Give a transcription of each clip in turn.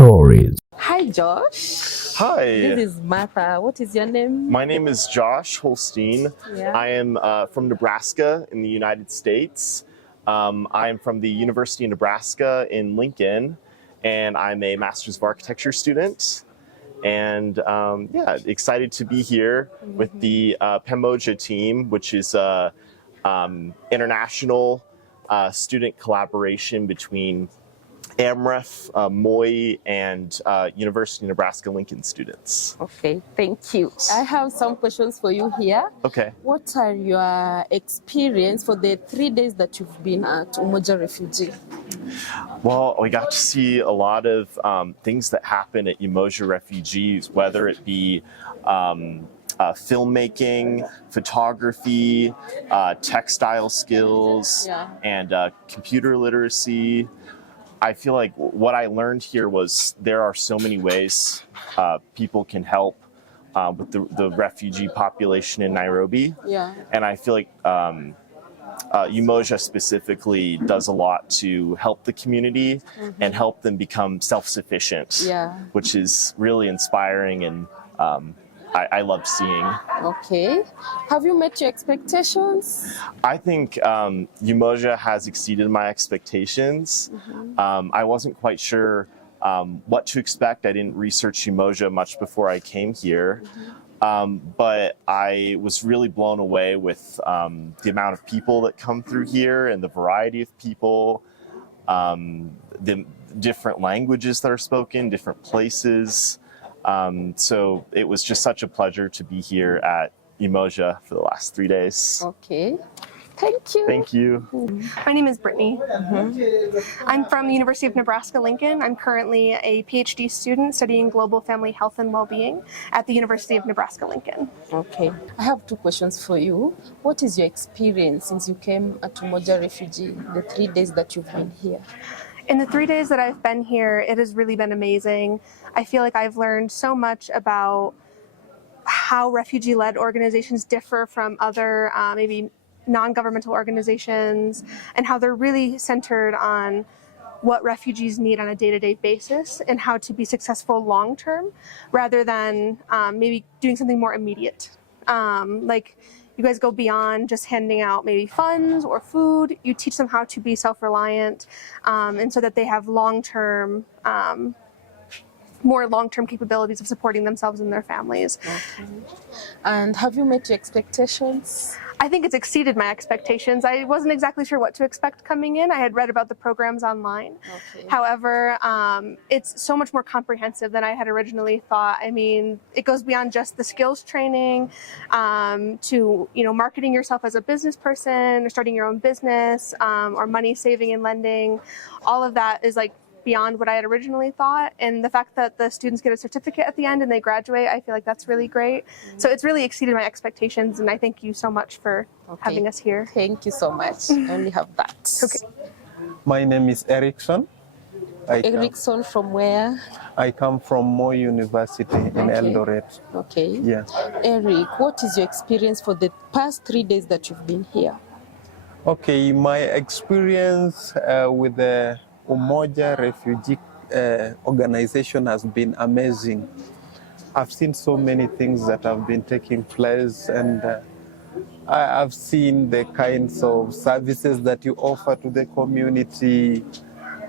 stories. Hi, Josh. Hi. This is Martha. What is your name? My name is Josh Holstein. Yeah. I am from Nebraska in the United States. I am from the University of Nebraska in Lincoln, and I'm a Master's of Architecture student. And yeah, excited to be here with the Pemoja team, which is a international student collaboration between AMREF, MOI, and University of Nebraska-Lincoln students. Okay, thank you. I have some questions for you here. Okay. What are your experience for the 3 days that you've been at Umoja Refugee? Well, we got to see a lot of things that happen at Umoja Refugees, whether it be filmmaking, photography, textile skills, and computer literacy. I feel like what I learned here was there are so many ways people can help with the refugee population in Nairobi. Yeah. And I feel like Umoja specifically does a lot to help the community and help them become self-sufficient, which is really inspiring, and I love seeing. Okay. Have you met your expectations? I think Umoja has exceeded my expectations. I wasn't quite sure what to expect. I didn't research Umoja much before I came here. But I was really blown away with the amount of people that come through here and the variety of people, the different languages that are spoken, different places. So it was just such a pleasure to be here at Umoja for the last 3 days. Okay. Thank you. Thank you. My name is Brittany. I'm from the University of Nebraska-Lincoln. I'm currently a PhD student studying global family health and well-being at the University of Nebraska-Lincoln. Okay. I have 2 questions for you. What is your experience since you came at Umoja Refugee, the 3 days that you've been here? In the 3 days that I've been here, it has really been amazing. I feel like I've learned so much about how refugee-led organizations differ from other maybe non-governmental organizations, and how they're really centered on what refugees need on a day-to-day basis and how to be successful long-term rather than maybe doing something more immediate. Like you guys go beyond just handing out maybe funds or food. You teach them how to be self-reliant and so that they have more long-term capabilities of supporting themselves and their families. Okay. And have you met your expectations? I think it's exceeded my expectations. I wasn't exactly sure what to expect coming in. I had read about the programs online. Okay. However, it's so much more comprehensive than I had originally thought. I mean, it goes beyond just the skills training to marketing yourself as a business person or starting your own business or money saving and lending. All of that is like beyond what I had originally thought, and the fact that the students get a certificate at the end and they graduate, I feel like that's really great. So it's really exceeded my expectations, and I thank you so much for having us here. Thank you so much. I only have that. Okay. My name is Erickson. Erickson from where? I come from Moi University in Eldoret. Okay. Yes. Eric, what is your experience for the past 3 days that you've been here? Okay, my experience with the Umoja Refugee organization has been amazing. I've seen so many things that have been taking place, and I've seen the kinds of services that you offer to the community,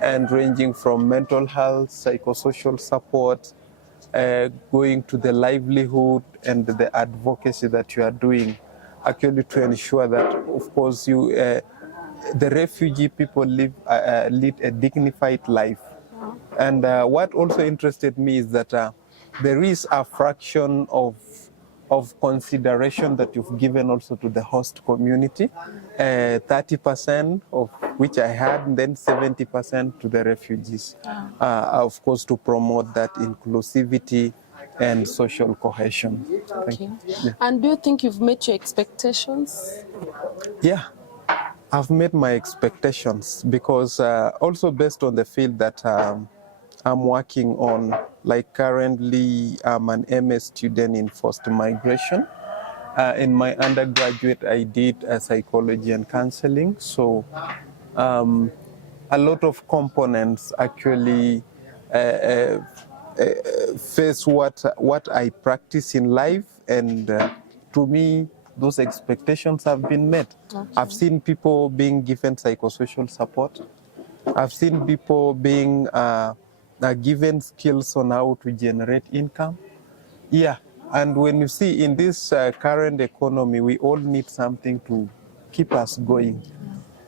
and ranging from mental health, psychosocial support, going to the livelihood and the advocacy that you are doing, actually to ensure that, of course, the refugee people lead a dignified life. And what also interested me is that there is a fraction of consideration that you've given also to the host community, 30% of which I had, and then 70% to the refugees, of course, to promote that inclusivity and social cohesion. Okay. And do you think you've met your expectations? Yeah. I've met my expectations because also based on the field that I'm working on, like currently I'm an MS student in forced migration. In my undergraduate, I did psychology and counseling. So a lot of components actually face what I practice in life, and to me, those expectations have been met. Okay. I've seen people being given psychosocial support. I've seen people being given skills on how to generate income. Yeah, and when you see in this current economy, we all need something to keep us going.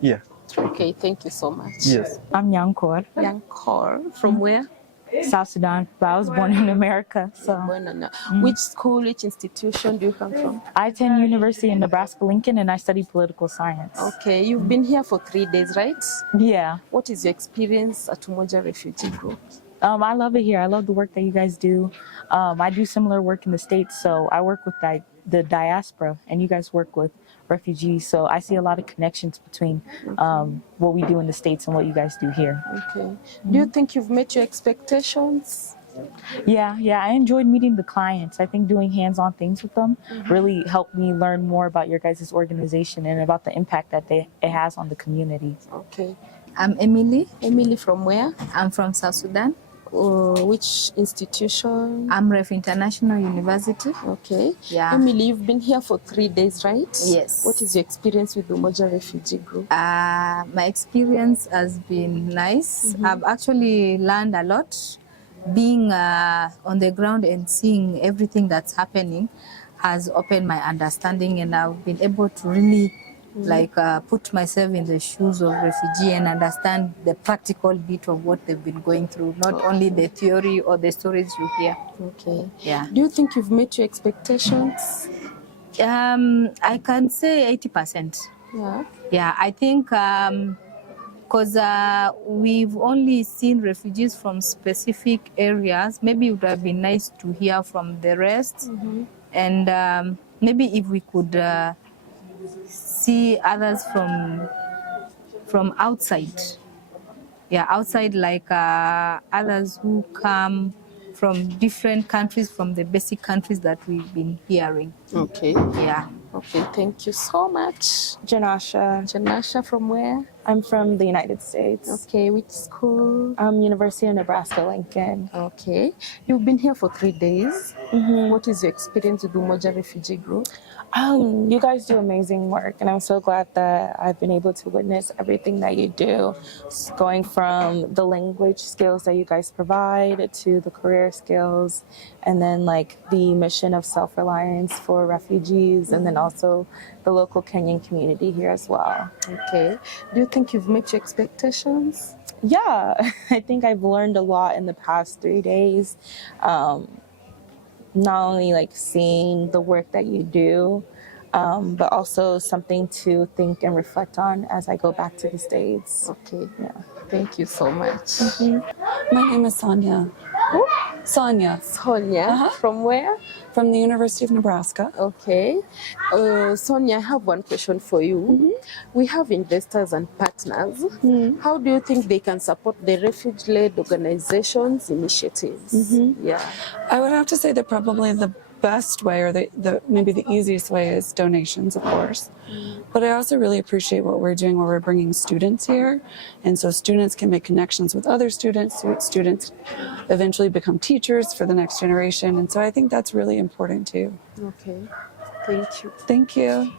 Yeah. Okay, thank you so much. Yes. I'm Yankor, Young Call, from where? South Sudan, but I was born in America. So Which school, which institution do you come from? I attend University in Nebraska-Lincoln, and I study political science. Okay, you've been here for 3 days, right? Yeah. What is your experience at Umoja Refugee Group? I love it here. I love the work that you guys do. I do similar work in the States, so I work with the diaspora, and you guys work with refugees. So I see a lot of connections between what we do in the States and what you guys do here. Okay. Do you think you've met your expectations? Yeah, I enjoyed meeting the clients. I think doing hands-on things with them really helped me learn more about your guys' organization and about the impact that it has on the community. Okay. I'm Emily. Emily, from where? I'm from South Sudan. Which institution? I'm Ref International University. Okay. Yeah. Emily, you've been here for 3 days, right? Yes. What is your experience with the Umoja Refugee Group? My experience has been nice. I've actually learned a lot. Being on the ground and seeing everything that's happening has opened my understanding, and I've been able to really put myself in the shoes of refugee and understand the practical bit of what they've been going through, not only the theory or the stories you hear. Okay. Yeah. Do you think you've met your expectations? I can say 80%. Yeah. Yeah, I think because we've only seen refugees from specific areas, maybe it would have been nice to hear from the rest. And maybe if we could see others from outside. Yeah, outside, like others who come from different countries, from the basic countries that we've been hearing. Okay. Yeah. Okay, thank you so much. Janasha. Janasha, from where? I'm from the United States. Okay, which school? University of Nebraska-Lincoln. Okay. You've been here for 3 days. What is your experience with the Umoja Refugee Group? You guys do amazing work, and I'm so glad that I've been able to witness everything that you do, going from the language skills that you guys provide to the career skills, and then like the mission of self-reliance for refugees, and then also the local Kenyan community here as well. Okay. Do you think you've met your expectations? Yeah, I think I've learned a lot in the past 3 days. Not only like seeing the work that you do, but also something to think and reflect on as I go back to the States. Okay. Yeah. Thank you so much. My name is Sonia. Sonia. Sonia, from where? From the University of Nebraska. Okay. Sonia, I have one question for you. We have investors and partners. How do you think they can support the refugee-led organizations' initiatives? Yeah. I would have to say that probably the best way, or maybe the easiest way, is donations, of course. But I also really appreciate what we're doing, where we're bringing students here, and so students can make connections with other students. Students eventually become teachers for the next generation, and so I think that's really important too. Okay. Thank you. Thank you.